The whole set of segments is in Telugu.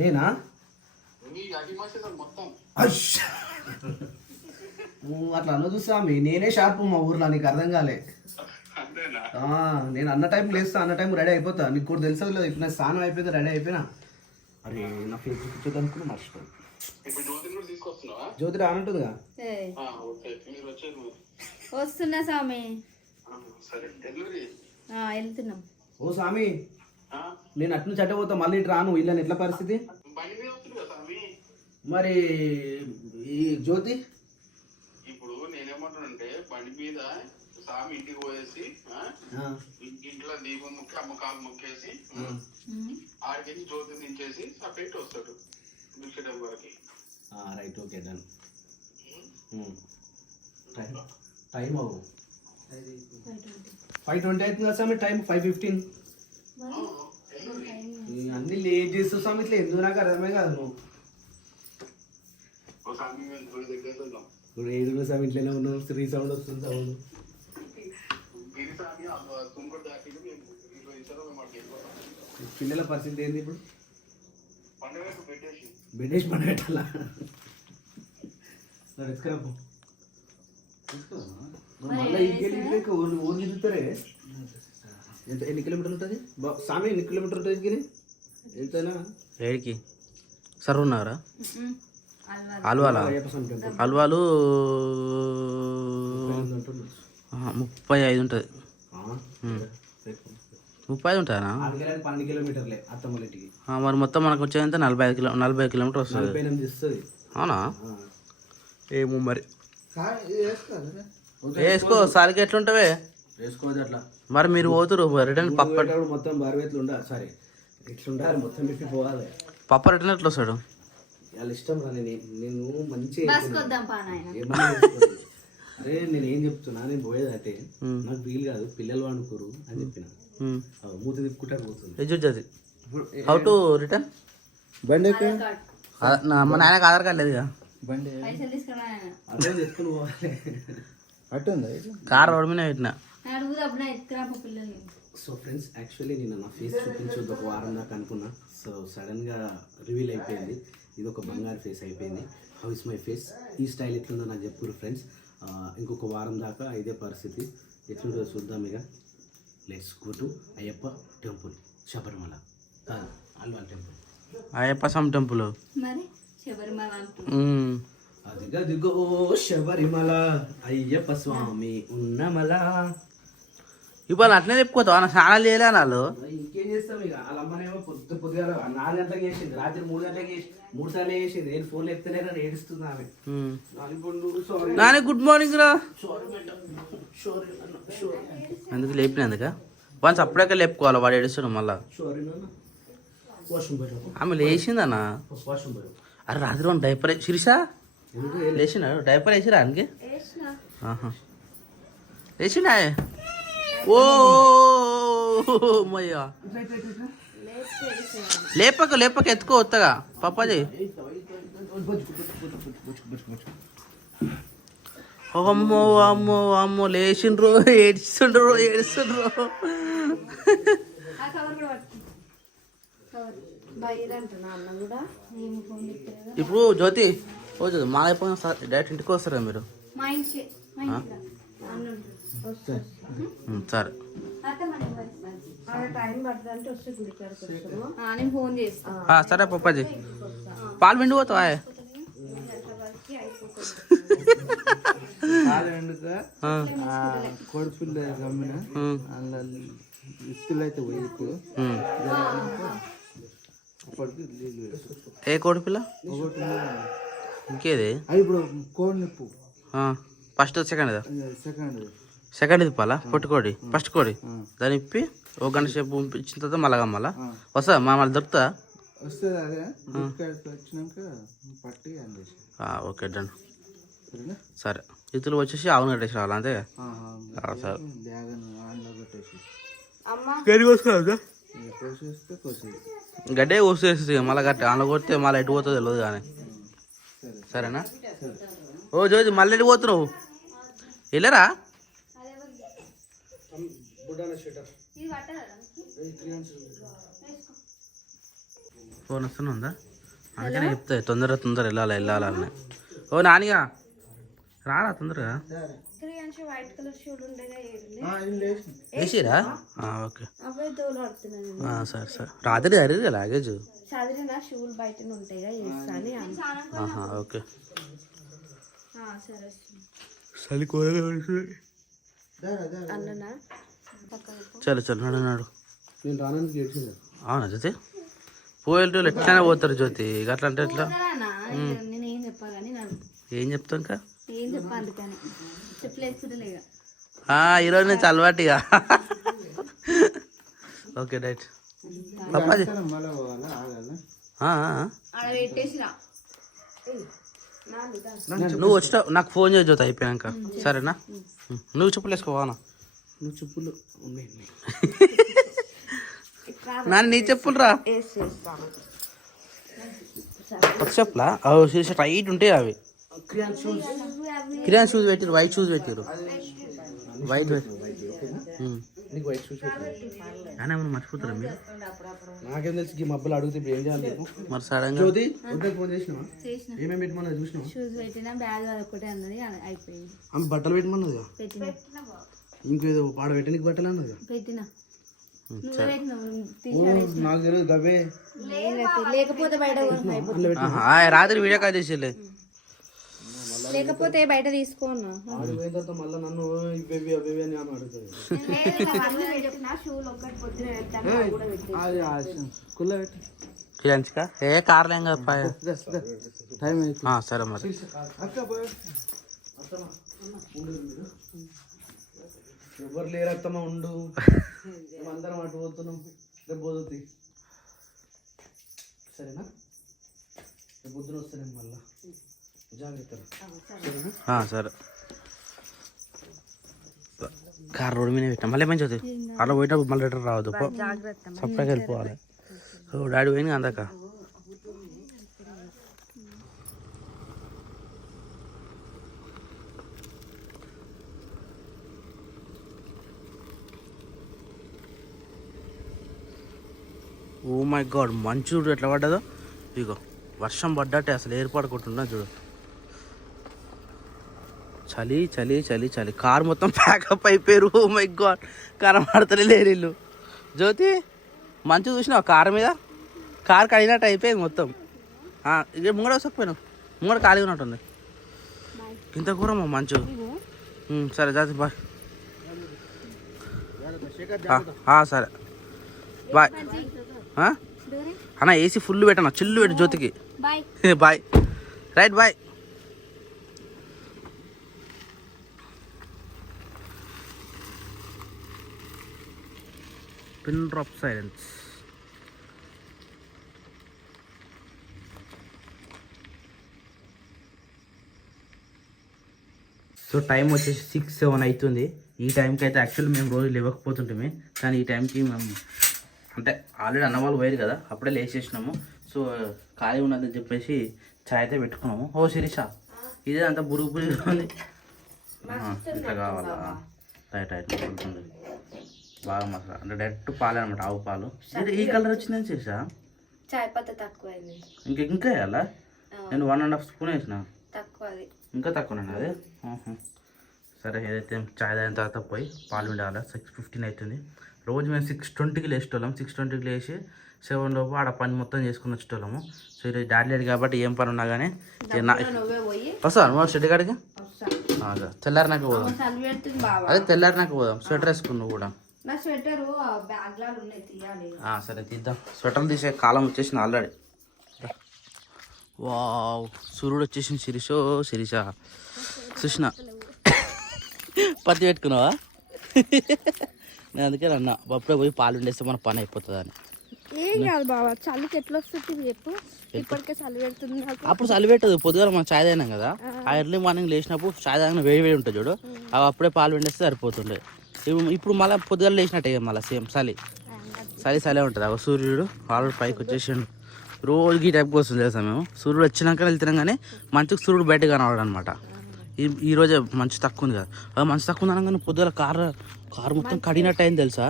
నేనా అట్లా అనదు స్వామి, నేనే షార్ప్ మా ఊర్లో, నీకు అర్థం కాలే. నేను అన్న టైం లేస్తా, అన్న టైం రెడీ అయిపోతా. నీకు కూడా తెలుసు లేదు, ఇప్పుడు నా స్నానం అయిపోయింది, రెడీ అయిపోయినా. అరే నా ఫేస్ చూపించడానికి మర్చిపోయింది. జ్యోతి రానంటుందిగా. వస్తున్నా స్వామి, వెళ్తున్నాం. ఓ స్వామి, నేను అటు నుంచి అట్టే పోతా, మళ్ళీ ఇటు రాను. ఇల్లని ఎట్లా పరిస్థితి మరి? ఈ జ్యోతి ఇప్పుడు నేనేమంటానంటే బండి మీద స్వామి ఇంటికి పోయేసి ఇంట్లో దీపం ముక్కి అమ్మకాలు ముక్కేసి ఆడికి జ్యోతి దించేసి సపరేట్ వస్తాడు దించడం వరకు. Right, okay, done. టైం అవు 5:20 అవుతుంది కదా స్వామి, టైం 5:15. అన్ని లేట్ చేస్తావు స్వామి, ఇట్లా ఎందుకు నాకు అర్థమే కాదు. నువ్వు ఇప్పుడు ఏడు స్వామి ఇంట్లోనే ఉన్నావు, శ్రీ సౌండ్ వస్తుంది. సౌండ్ పిల్లల పరిస్థితి ఏంది ఇప్పుడు? బెడ్డేసి పండుగ పెట్టాలా? ఎత్తుకురాపు మళ్ళీ ఇంటికి ఊరు తిరుగుతారే. ఎన్ని కిలోమీటర్లు ఉంటుంది స్వామి? ఎన్ని కిలోమీటర్ ఉంటుంది ఇంటికి? ఎంతైనా ఏడికి సర్ ఉన్నారా? అల్వాలా? అల్వాలు 35 ఉంటుంది. 35 ఉంటుందా? 12 కిలోమీటర్లే అత్తమ్మలింటికి. మరి మొత్తం మనకు వచ్చేదంతా 40 కిలోమీటర్ వస్తుంది. అవునా? ఏమో మరి, వేసుకో. సారికి ఎట్లుంటావే వేసుకోవద్దు అట్లా. మరి మీరు పోతురు రిటర్న్ పప్ప మొత్తం బార్వేట్లు ఉండాలి. సరే ఇట్లుండాలి, మొత్తం పెట్టి పోవాలి. పప్ప రిటర్న్ ఎట్లా వస్తాడు? వాళ్ళ ఇష్టం రా. నేను మంచిగా అరే నేను ఏం చెప్తున్నా, నేను పోయేది అయితే నాకు వీలు కాదు, పిల్లలు అనుకోరు అని చెప్పిన. మూతి తిప్పుకుంటా పోతుంది. How to return? బండి మా నాయనకు ఆధార్ కార్డు లేదు. బండి అర్థం చేసుకుని పోవాలి. అట్టు ఉందా? కార్ రోడ్ మీద పెట్టినా. సో ఫ్రెండ్స్, యాక్చువల్లీ నేను నా ఫేస్ చూపించొద్దు ఒక వారం దాకా అనుకున్నా. సో సడన్గా రివీల్ అయిపోయింది. ఇది ఒక బంగారు ఫేస్ అయిపోయింది. How is my face? ఈ స్టైల్ ఎట్లుందో నాకు చెప్పురు ఫ్రెండ్స్. ఇంకొక వారం దాకా ఇదే పరిస్థితి. ఎట్లుంటుందో చూద్దాం. ఇక let's go to Ayyappa temple, Sabarimala Alwal temple. Ayyappa Swamy temple అదిగా దిగో శబరిమల అయ్యప్ప స్వామి ఉన్నమల. ఇప్పుడు అట్లనే చెప్పుకోతావు, స్నానాలు చేయలే వాళ్ళు. ఇంకేం చేస్తాం ఇక. వాళ్ళ అమ్మనేమో పొద్దుగా 4 గంటలకు చేసింది, రాత్రి 3 గంటలకు చేసి 3 సార్లు చేసింది. నేను ఫోన్ ఎత్తలే కానీ ఏడుస్తుంది ఆమె. నాని గుడ్ మార్నింగ్ రా. అందుకు లేపినందుక వన్స్ అప్పుడే లేపుకోవాలి, వాడు ఏడుస్తాడు మళ్ళా. ఆమె లేచిందన్నా. అరే రాత్రి డైపర్ శిరీషా లేచినాడు, డైపర్ వేసిరా ఆయనకి. లేచిండా? ఓ మయ్యా, లేపక ఎత్తుకో వత్తగా పప్పాజీ. అమ్మో అమ్మో అమ్మో, లేచిండ్రు, ఏడుస్తుండ్రు. ఇప్పుడు జ్యోతి మా అయిపోయిన డైరెక్ట్ ఇంటికి వస్తారా మీరు? సరే, సరే పప్పాజీ. పాలు పిండి పోతావా? కోడిపిల్ల గమ్మిన ఇస్తులు అయితే పోయి ఇప్పుడు ఏ కోడిపిల్ల? ఇంకేది? ఇప్పుడు కోడి నిప్పు ఫస్ట్ సెకండ్ తిప్పాలా? పొట్టుకోడి ఫస్ట్ కోడి దాన్ని ఇప్పి 1 గంట సేపు పంపించిన తర్వాత మళ్ళా మళ్ళా వస్తా మళ్ళీ దొరుకుతా. Okay done. సరే, ఇతులు వచ్చేసి ఆవును కట్టేసి రావాలి అంతే. సరే గడ్డే కోసేసి మళ్ళీ గట్ట అందులో కొడితే మళ్ళీ ఎటు పోతుందో తెలియదు కానీ. సరేనా? ఓ జోజి మళ్ళీ ఎటు పోతున్నావు? వెళ్ళరా? ఫోన్ వస్తూనే ఉందా? అందుకనే చెప్తా తొందర వెళ్ళాలని. ఓ నానిగా రారా తొందరగా. వైట్ కలర్ షూలు ఉండగా వేసిరా? ఓకే సరే రాత్రి జరిగింది లాగేజ్. చదివిన షూలు బయట ఉంటాయిగా వేస్తాను. ఓకే సరే చలి అన్ననా చలో నడు. నేను రానని గెలిచింది. అవునా జ్యోతి? పోయేటోళ్ళు ఎట్లయినా పోతారు జ్యోతి, అట్లా అంటే ఎట్లా? నేనేం చెప్పాలని ఏం చెప్తాం ఇంకా? ఏం చెప్పా అందుకని చెప్పలేకపోతే ఈరోజు నుంచి అలవాటుగా. Okay right. పప్పాజీ పెట్టేసిరా. నువ్వు వచ్చినావు నాకు ఫోన్ చేయ జ్యోతి అయిపోయాక, సరేనా? నువ్వు చెప్పులు వేసుకోవానా? నువ్వు చెప్పులు ఉన్నాయి. నాన్న నీ చెప్పులు రా. కొత్త చెప్పులా? టైట్ ఉంటాయి అవి. కిరాన్ షూస్ పెట్టారు, వైట్ షూస్ పెట్టారు. వైట్ నీకు వైట్ షూస్ అని ఏమన్నా మర్చిపోతారా మీరు? నాకేం తెలుసు ఈ మబ్బులు అడిగితే ఇప్పుడు ఏం చేయాలి? మరి సడన్గా జ్యోతి వద్దని ఫోన్ చేసినావా? ఏమేమి పెట్టమన్నా చూసినావా? షూస్ పెట్టినా బ్యాగ్ ఒకటే అన్నది అయిపోయింది. ఆమె బట్టలు పెట్టమన్నదిగా. పెట్టినా ఇంకేదో పాడ పెట్టడానికి బట్టలు అన్నదిగా. పెట్టినా నాకు తెలియదు గవే. లేకపోతే బయట రాత్రి వీడియో కాల్ చేసేలే. లేకపోతే బయట తీసుకోన్నా. పోయిన తర్వాత మళ్ళీ నన్ను ఇవేవి అవేవి అని ఆమె అడుగుతుంది. కిరాన్స్కా ఏ కార్లో ఏం కదా టైం అవుతుంది. సరే మరి. ఎవరు లేరత్తమ్మా ఉండు, అందరం అటు పోతున్నాం. రేపు పోతుంది సరేనా? రేపు పొద్దున వస్తాను మళ్ళా. జాగ్రత్త. సరే కార్ రోడ్ మీద పెట్టాం. మళ్ళీ మంచి అవుతుంది అలా పోయినప్పుడు మళ్ళీ రిటర్న్ రావద్దు. సపరేట్గా వెళ్ళిపోవాలి. డాడీ పోయింది అందాక. ఓ మై గాడ్ మంచు చూడు ఎట్లా పడ్డదో. ఇగో వర్షం పడ్డట్టే అసలు ఏర్పడుకుంటున్నా చూడు. చలి చలి చలి చలి. కార్ మొత్తం ప్యాకప్ అయిపోయారు. ఓ మై గాడ్ కనబడతలే లేరు ఇల్లు. జ్యోతి మంచు చూసినావు కార్ మీద? కార్ కడిగినట్టు అయిపోయింది మొత్తం. ఇక ముంగడ వసకపోయినావు, ముంగడ ఖాళీగా ఉన్నట్టుంది. ఇంత ఘోరమా మంచు. సరే జ్యోతి బాయ్. సరే బాయ్. అన్న ఏసీ ఫుల్ పెట్టాను, చిల్లు పెట్టు జ్యోతికి. Bye right bye. Pin drop silence. So time వచ్చేసి 6-7 అవుతుంది. ఈ టైంకి అయితే యాక్చువల్లీ మేము రోజు లేవకపోతుంటామే, కానీ ఈ టైంకి మేము అంటే ఆల్రెడీ అన్నవాళ్ళు పోయారు కదా, అప్పుడే లేచేసినాము. సో ఖాళీ ఉన్నదని చెప్పేసి చాయ్ అయితే పెట్టుకున్నాము. ఓ శిరీష ఇదే అంత బురుగు బురుగు ఉంది. ఇట్లా కావాలా? రైట్ ఉంటుంది బాగా మసాలా అంటే డైరెక్ట్ పాలు అనమాట, ఆవు పాలు. ఈ కలర్ వచ్చిందని చేసా. చాయ్ పత్త తక్కువైంది. ఇంకా వేయాలా? నేను 1.5 స్పూన్ వేసిన. తక్కువ అది ఇంకా తక్కువనండి అది. సరే ఏదైతే చాయ్ తాగిన తర్వాత పోయి పాలు ఉండాలి. 6:15 అవుతుంది. రోజు మేము 6:20కి లేచేటోళ్ళం. 6:20కి లేచి 7 లోపు ఆడ పని మొత్తం చేసుకుని వచ్చేటోళ్ళము. సో ఈరోజు డాడీ లేడు కాబట్టి ఏం పని ఉన్నా కానీ వస్తా నువ్వు షెడ్ కాడికి. తెల్లారినాక పోదాం. అదే తెల్లారినాక పోదాం. స్వెటర్ వేసుకున్నావు కూడా. సరే తీద్దాం. స్వెటర్ తీసే కాలం వచ్చేసింది ఆల్రెడీ. వావ్ సూర్యుడు వచ్చేసింది. శిరీష కృష్ణ పత్తి పెట్టుకున్నావా? నేను అందుకే అన్నా అప్పుడే పోయి పాలు ఉండేస్తే మన పని అయిపోతుంది అని. ఏం కాదు బాబా, చలికి ఎట్లా వస్తుంది చెప్పు. ఇప్పటికే చలి పెడుతుంది. అప్పుడు చలి పెట్టదు, పొద్దుగాల మనం చాయ్ తాగినాం కదా, ఆ ఎర్లీ మార్నింగ్ లేచినప్పుడు చాయ్ తాగిన వేడి ఉంటుంది చూడు, అవి అప్పుడే పాలు వండేస్తే సరిపోతుండే. ఇప్పుడు మళ్ళీ పొద్దుగాల లేచినట్టే మళ్ళీ సేమ్ చలి ఉంటుంది. అవ సూర్యుడు ఆల్రెడీ పైకి వచ్చేసిండు. రోజుకి ఈ టైప్కి వస్తుంది తెలుసా మేము. సూర్యుడు వచ్చినాక వెళ్తున్నాం కానీ మంచిగా సూర్యుడు బయట కనవాడు అనమాట. ఈరోజే మంచు తక్కువ ఉంది కదా, అది మంచు తక్కువ ఉంది అనగానే పొద్దుగాల కారు మొత్తం కడిగినట్టు అయింది తెలుసా.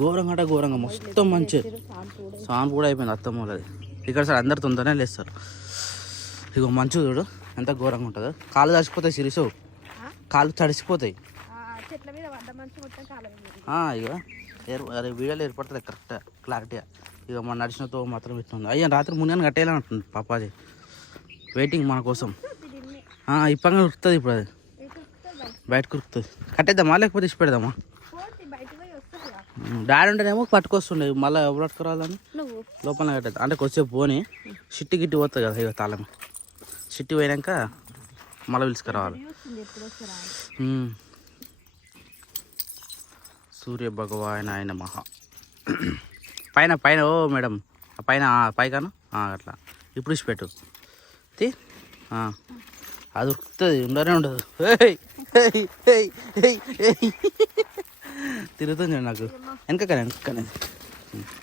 ఘోరంగా మొత్తం మంచి సాన్ కూడా అయిపోయింది అత్తమ్మ వాళ్ళది. ఇక్కడ సార్ అందరు తొందరనే లేస్తారు. ఇగో మంచు చూడు ఎంత ఘోరంగా ఉంటుందో. కాళ్ళు తడిసిపోతాయి సిరీసు, కాళ్ళు తడిసిపోతాయి. చెట్ల మీద వడ్డ మంచు మొత్తం కాలం ఇక అరే వీడియోలో ఏర్పడుతుంది కరెక్ట్ క్లారిటీగా. ఇక మన నడిచినతో మాత్రం ఇట్లుంది. అయ్యా రాత్రి మున్నాను కట్టేయాలని అంటుంది పాపాది, వెయిటింగ్ మన కోసం. ఇప్పంగా ఉరుకుతుంది ఇప్పుడు, అది బయటకు ఉరుకుతుంది. కట్టేద్దామా లేకపోతే ఇచ్చి పెడదామా? డాడీ ఉంటేనేమో పట్టుకొస్తుండే, మళ్ళీ ఎవరు పట్టుకురావాలని లోపల కట్టేద్దాం. అంటే కొద్దిసేపు పోని షిట్టి గిట్టి పోతుంది కదా. ఇక తాళం షిట్టి పోయినాక మళ్ళీ పిలుచుకురావాలి. సూర్య భగవాన్ ఆయన మహా పైన పైన ఓ మేడం పైన పైకాను అట్లా ఇప్పుడు ఇచ్చిపెట్టు అది ఉరుకుతుంది, ఉండనే ఉండదు. తిరుగుతుంది నాకు వెనకనే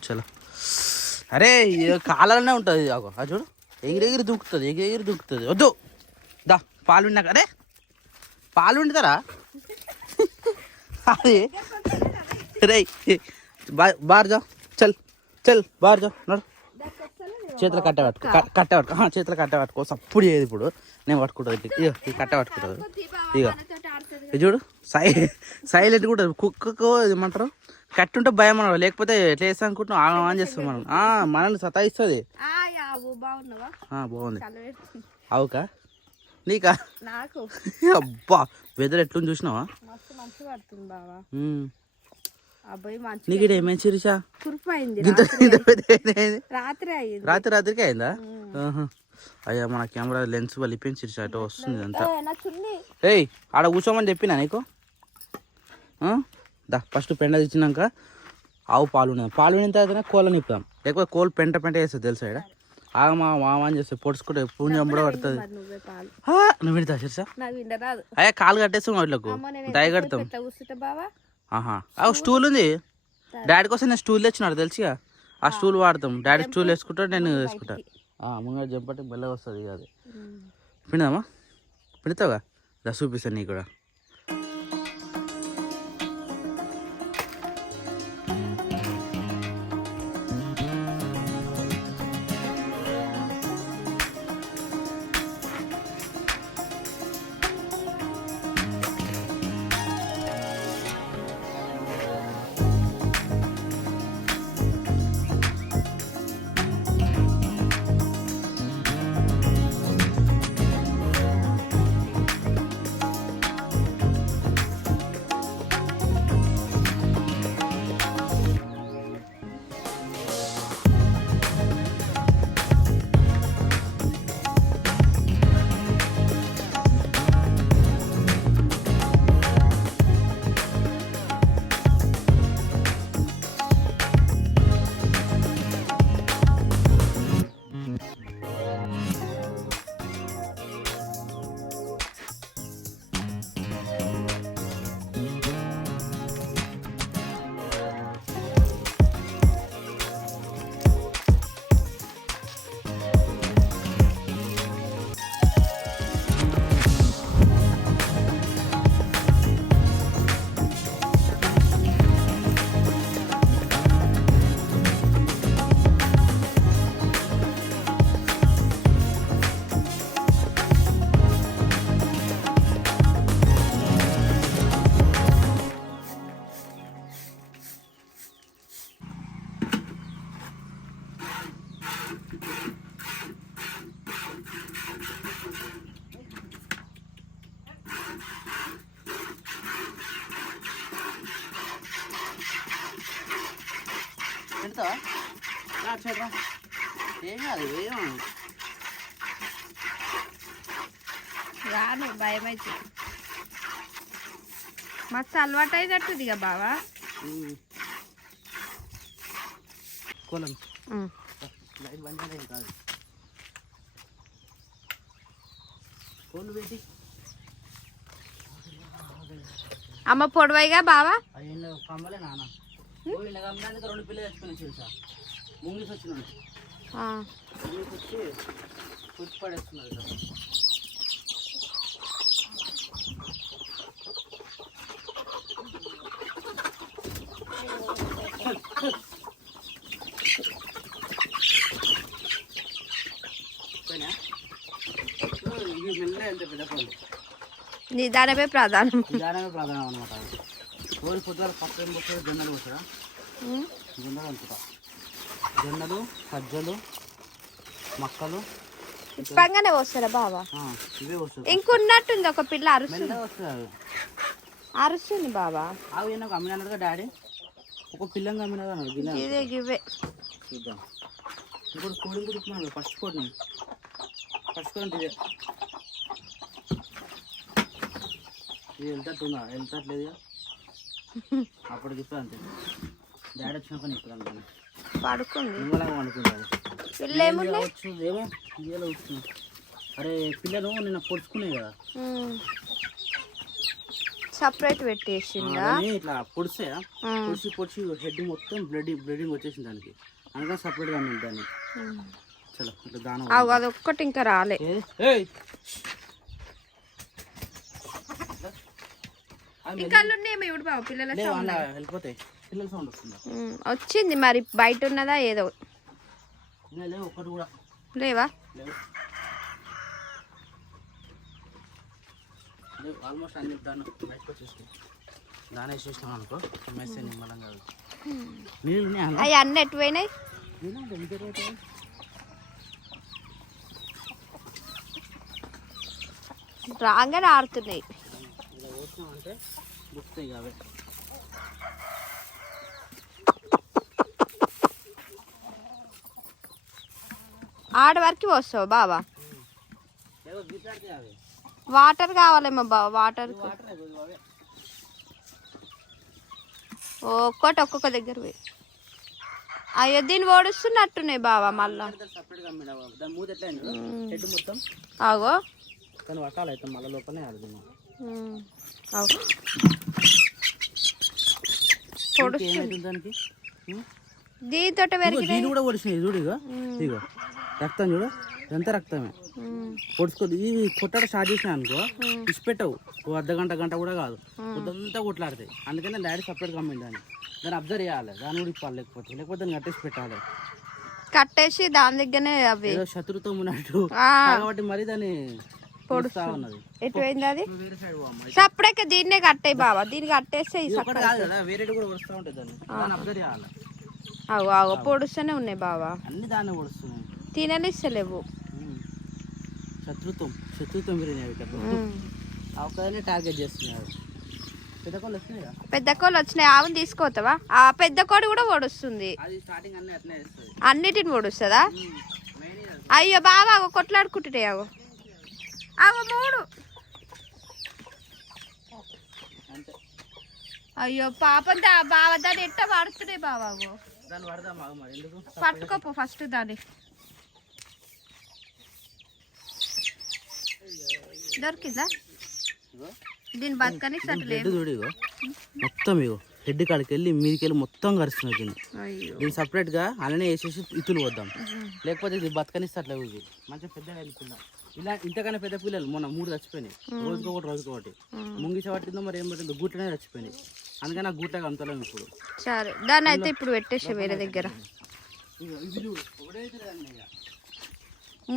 చలో. అరే కాలాలనే ఉంటుంది అది చూడు, ఎగిరెగిరి దూకుతుంది. వద్దు దా పాలు విన్నాక. అరే పాలు వింటారా అది రే బార్ జా చల్ బార్ జా నడు. చేతులు కట్టబట్టుకో చేతులు కట్టబట్టుకో. అప్పుడు చేయదు, ఇప్పుడు నేను పట్టుకుంటుంది. ఈ కట్ట పట్టుకుంటుంది. ఇక ఇది చూడు సైలెంట్ కూడా. కుక్కకు ఏమంటారు కట్టుంటే భయం అన్నాడు, లేకపోతే ఎట్లా చేస్తా అనుకుంటున్నాం ఆన్ చేస్తాం మనం. మనల్ని సతాయిస్తుంది. బాగుంది అవుకా నీకా? అబ్బా వెదర్ ఎట్లుంది చూసినావా? నీకు ఏమేమి చిరుసా రాత్రికి అయిందా? అయ్యా మన కెమెరా లెన్స్ వలిపోయింది చిరుసా, అటు వస్తుంది అంతా. ఏయ్ ఆడ కూర్చోమని చెప్పినా నీకు. దా ఫస్ట్ పెండ తెచ్చినాక ఆవు పాలు వినిన తర్వాతనే కోళ్ళ నింపుతాం, లేకపోతే కోళ్ళు పెంట వేస్తుంది తెలుసా. ఇక్కడ ఆగమా మామని చేస్తే పొడుచుకుంటే పుణ్యం కూడా పడుతుంది. నువ్వు వింటా చిరుసా? అయ్యా కాలు కట్టేస్తాం వాటికి, దయ కడతాం. స్టూల్ ఉంది డాడీ కోసం, నేను స్టూల్ తెచ్చినాడు తెలుసుగా. ఆ స్టూల్ వాడతాం, డాడీ స్టూల్ వేసుకుంటా, నేను వేసుకుంటా. ముంగడు జంపట్టి బెల్లగా వస్తుంది. అది పిండదామా? పిండుతావుగా దా చూపిస్తాను నీకు కూడా. ఏం కాదు రాను, భయం అయితే మస్తు అలవాటు అయినట్టుంది ఇక బావా. కోలం లైట్ బంద్ చేయలేదు కాదు కోళ్ళు పెట్టి అమ్మ పొడవైగా బావా. అయ్యో కమ్మలే నాన్న కమ్మడానికి 2 పిల్లలు తెచ్చుకుని తెలుసా. ముంగిసి వచ్చినాడు, ముంగిసి వచ్చి పుట్టి పడేస్తున్నాడు. ఇద్దరే అంతే పెద్ద పళ్ళు. నిదానమే ప్రధానం. నిదానమే ప్రధానం అనమాట. రోజు పొద్దున పప్పు ఏం పోస్తారు, జొన్నలు పోస్తారా? జొన్నలు అనుకుంటా. జొన్నలు, సజ్జలు, మక్కలు ఇప్పంగానే వస్తారా బావా? ఇవే వస్తాయి. ఇంకున్నట్టుంది ఒక పిల్ల అరుస్తుంది. మెల్లగా వస్తుంది. అరుస్తుంది బావా. అవి నాకు అమ్మినాడుగా డాడీ. ఒక పిల్లంగా అమ్మినాడు అన్నాడు. ఇదే ఇవే చూద్దాం. ఇంకోటి కోడిని కూడా ఇస్తున్నాడు. ఫస్ట్ కోడిని ఇదే. ఇది వెళ్తట్టుందా? వెళ్తట్లేదు. అప్పటికి ఇప్పుడు అంతే. డాడీ వచ్చినాక ఇప్పుడు పడుకుంది. నిమ్మలాగా అనుకుంటాను. పిల్ల ఏముంది? ఏమో ఇయ్యాలో వచ్చింది. అరే పిల్లలు నిన్న పొడుచుకున్నాయి కదా, సపరేట్ పెట్టేసిందా? ఇట్లా పొడిచాయా? పొడిచి హెడ్ మొత్తం బ్లడింగ్ వచ్చేసింది దానికి. అందుకని సపరేట్గా ఉంది దాన్ని. చలో ఇట్లా దానం. అది ఒక్కటి ఇంకా రాలే. ఇంకా ఉన్నాయేమో ఇప్పుడు బాబు పిల్లల వెళ్ళిపోతాయి. పిల్లల సౌండ్ వస్తుందా? వచ్చింది మరి బయట ఉన్నదా ఏదో. లేవు ఒక్కటి కూడా లేవా? లేవు. ఆల్మోస్ట్ అన్ని దాన్ని బయటకు వచ్చేస్తాయి. దాని వేసేసినాం అనుకో మెసేజ్ నిమ్మలంగా. అవి అన్నీ ఎటు పోయినాయి? రాగానే ఆడుతున్నాయి. ఇలా పోసినామంటే గుర్తాయి అవే. ఆడ వరకు వస్తావు బావా? వాటర్ కావాలేమో బావ. వాటర్ ఒక్కొక్క దగ్గర పోయి. అయ్యో దీన్ని ఓడుస్తున్నట్టున్నాయి బావా మళ్ళా. ఆగో పట్టాలైతే మళ్ళీ లోపలనే ఆడుతున్నాం. దానికి దీంతో దీన్ని కూడా పొడిచినాయి. చూడు ఇగో రక్తం చూడు, ఎంత రక్తమే. పొడుచుకో. ఇవి కొట్టడం స్టార్ట్ చేసినా అనుకో ఇచ్చిపెట్టవు. గంట కూడా కాదు, పొద్దంతా కొట్లాడతాయి. అందుకని డాడీ సపరేట్గా అమ్మింది దాన్ని అబ్జర్వ్ చేయాలి. దాన్ని కూడా ఇప్పాలి. లేకపోతే దాన్ని కట్టేసి పెట్టాలి. కట్టేసి దాని దగ్గరనే అవి శత్రుతో ఉన్నట్టు కాబట్టి మరి దాన్ని పొడుస్తా ఉన్నది. ఎటు పోయింది అది? సపరేట్గా దీన్నే కట్టాయి బావా. దీన్ని కట్టేస్తే వేరే కూడా పొడుస్తూ ఉంటుంది. దాన్ని అబ్జర్వ్ చేయాలి. ఆగో పొడుస్తూనే ఉన్నాయి బావా. అన్ని దాన్ని పొడుస్తున్నాయి. తిననిస్తలేవు. శత్రుత్వం పెరిగినాయి. అవకాశాన్ని టార్గెట్ చేస్తున్నారు. పెద్ద కోళ్ళు వచ్చినాయి. ఆవును తీసుకోతావా? ఆ పెద్ద కోడి కూడా పొడుస్తుంది. అన్నిటిని పొడుస్తుందా? అయ్యో బావా కొట్లాడుకుంటుంటే ఆగో ఆగో 3. అయ్యో పాపం బావ దాన్ని ఎట్ట పడుతున్నాయి బావా. పట్టుకోపో ఫస్ట్ దాన్ని. దొరికిందా? దీన్ని బతకని మొత్తం ఇగో హెడ్ కాడికి వెళ్ళి మీదికి వెళ్ళి మొత్తం కరుస్తున్నాయి. దీన్ని సపరేట్గా అలానే వేసేసి ఇతులు వద్దాం. లేకపోతే ఇది బతకనిస్తట్లేవు. ఇది మంచిగా పెద్దగా వెళ్ళిపోయిందా. ఇలా ఇంతకన్నా పెద్ద పిల్లలు మొన్న 3 చచ్చిపోయినాయి. రోజుకొకటి ముంగిస పట్టిందో మరి ఏం పట్టిందో గూట్లనే చచ్చిపోయినాయి. అందుకని ఆ గూట్లగా అంతలేము ఇప్పుడు. సరే దాన్ని అయితే ఇప్పుడు పెట్టేసి వేరే దగ్గర.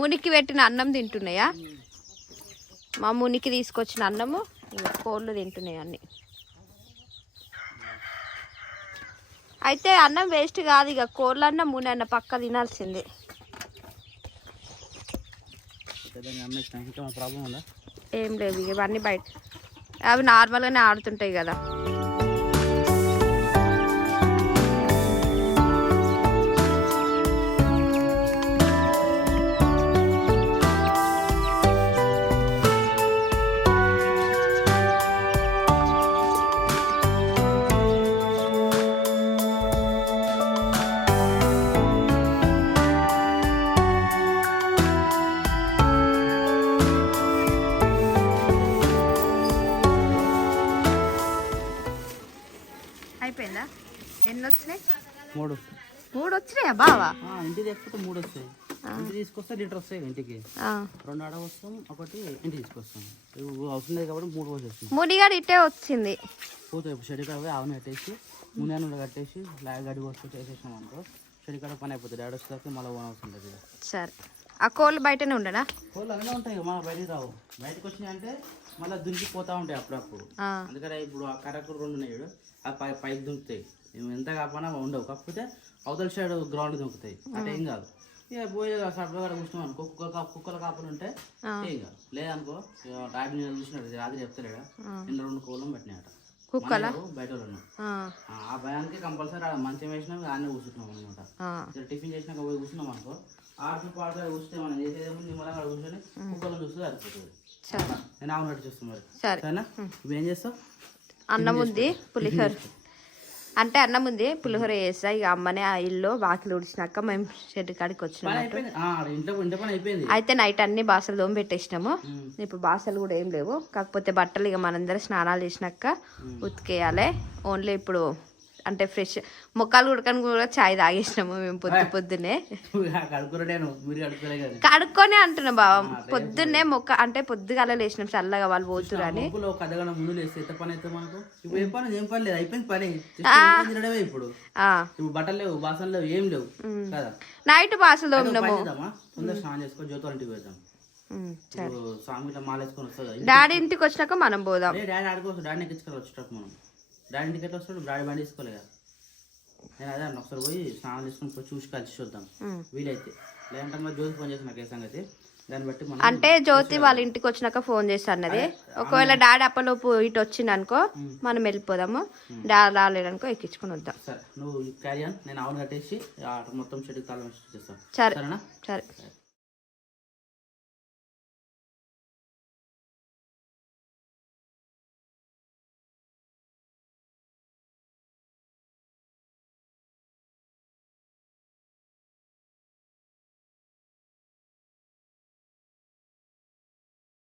మునికి పెట్టిన అన్నం తింటున్నాయా? మా మునికి తీసుకొచ్చిన అన్నము కోళ్ళు తింటున్నాయి అన్ని. అయితే అన్నం వేస్ట్ కాదు. ఇక కోళ్ళన్న ముని అన్న పక్క తినాల్సిందే. ఏం లేదు ఇవన్నీ బయట అవి నార్మల్గానే ఆడుతుంటాయి కదా. అయిపోయిందా? ఎన్ని వచ్చినాయి? 3 వచ్చినాయా బావా? ఇంటికి తీసుకొస్తే 3 వస్తాయి. ఇంటికి తీసుకొస్తే లీటర్ వస్తాయి. ఇంటికి 2 ఆడ వస్తాం, ఒకటి ఇంటికి తీసుకొస్తాం. అవసరం లేదు కాబట్టి 3 వచ్చేస్తాం. మునిగాడు ఇటే వచ్చింది. పోతే షెడ్ కాడ ఆవును కట్టేసి మునియాను కట్టేసి గడి వస్తూ చేసేసాం అనుకో షెడ్ కాడ పని అయిపోతుంది. డాడీ వస్తే మళ్ళీ ఓన్ అవసరం ఉంటుంది. సరే ఆ కోళ్ళు బయటనే ఉండనా? కోళ్ళు అలానే ఉంటాయి మన బయటికి రావు. బయటకు వచ్చినాయి అంటే మళ్ళీ దుంకిపోతూ ఉంటాయి అప్పుడప్పుడు. అందుకనే ఇప్పుడు ఆ కర్రకులు 2 ఉన్నాయి చూడు, ఆ పైకి దుంకుతాయి. మేము ఎంత కాకపోయినా ఉండవు, కాకపోతే అవతల సైడ్ గ్రౌండ్ దుంకుతాయి. అంటే ఏం కాదు. ఇక పోయి సడపడ కూర్చున్నాం అనుకో, కుక్కల కాపులు ఉంటే ఏం కాదు. లేదనుకో డాడీ నేను చూసినాడు రాత్రి చెప్తలేడా, నిన్న 2 కోళ్ళం పెట్టినాయట బయట వాళ్ళు. ఆ భయానికి కంపల్సరీ ఆడ మంచం వేసినాం, ఆడనే కూర్చుంటున్నాం అనమాట. టిఫిన్ చేసినాక పోయి కూర్చున్నాం అనుకో, ఆడుతూ పాడుతూ కూర్చుంటే మనం చేసేదేమో నిమ్మలంగా కూర్చొని కుక్కలను చూస్తే సరిపోతుంది. నేను ఆవునట్టు చూస్తాను మరి. సరేనా? నువ్వేం చేస్తావు? అన్నం ఉంది, పులిహోర అంటే అన్నం ఉంది, పులిహోర చేస్తా. ఇక అమ్మనే ఆ ఇల్లు వాకిలు ఉడిచినాక మేము షెడ్ కాడికి వచ్చినాం. అయితే నైట్ అన్ని బాసలు దోమ పెట్టేసినాము. ఇప్పుడు బాసలు కూడా ఏం లేవు, కాకపోతే బట్టలు ఇక మనందరం స్నానాలు చేసినాక ఉతికేయాలి. ఓన్లీ ఇప్పుడు అంటే ఫ్రెష్ మొక్కలు ఉడకని కూడా చాయ్ తాగేసినాము మేము పొద్దున్నే. కడుక్కొని అంటున్నాం బాబా, పొద్దున్నే మొక్క అంటే పొద్దుగాల లేచినాం చల్లగా వాళ్ళు పోతురు అని. బట్టలు లేవు, బాసలు లేవు, ఏం లేవు కదా. నైట్ బాసలు తోమినాము. స్నానం చేసుకొని జ్యోతి ఇంటికి వెళ్దాం. స్వామి మాలేసుకొని వస్తుంది. డాడీ ఇంటికి వచ్చినాక మనం పోదాం. డాడీ ఆడుకోవచ్చు, డాడీని ఎక్కించుకోవాలి వచ్చేటప్పుడు. మనం డాడీ ఇంటికి ఎట్లా వస్తాడు, డాడీ బండి తీసుకోలే కదా. నేను అదే అన్న ఒకసారి పోయి స్నానం చేసుకుని పోయి చూసి కలిసి చూద్దాం వీలైతే. లేదంటే మరి జ్యోతి ఫోన్ చేసి నాకు ఏ సంగతి, దాన్ని బట్టి మనం అంటే జ్యోతి వాళ్ళ ఇంటికి వచ్చినాక ఫోన్ చేస్తా అన్నది. ఒకవేళ డాడీ అప్పలోపు ఇటు వచ్చింది అనుకో మనం వెళ్ళిపోదాము, డాడీ రాలేదనుకో ఎక్కించుకొని వద్దాం. సరే నువ్వు క్యారీ ఆన్, నేను అవును కట్టేసి మొత్తం షెడ్కి తాళం వేసి చేస్తాను. సరే సరే.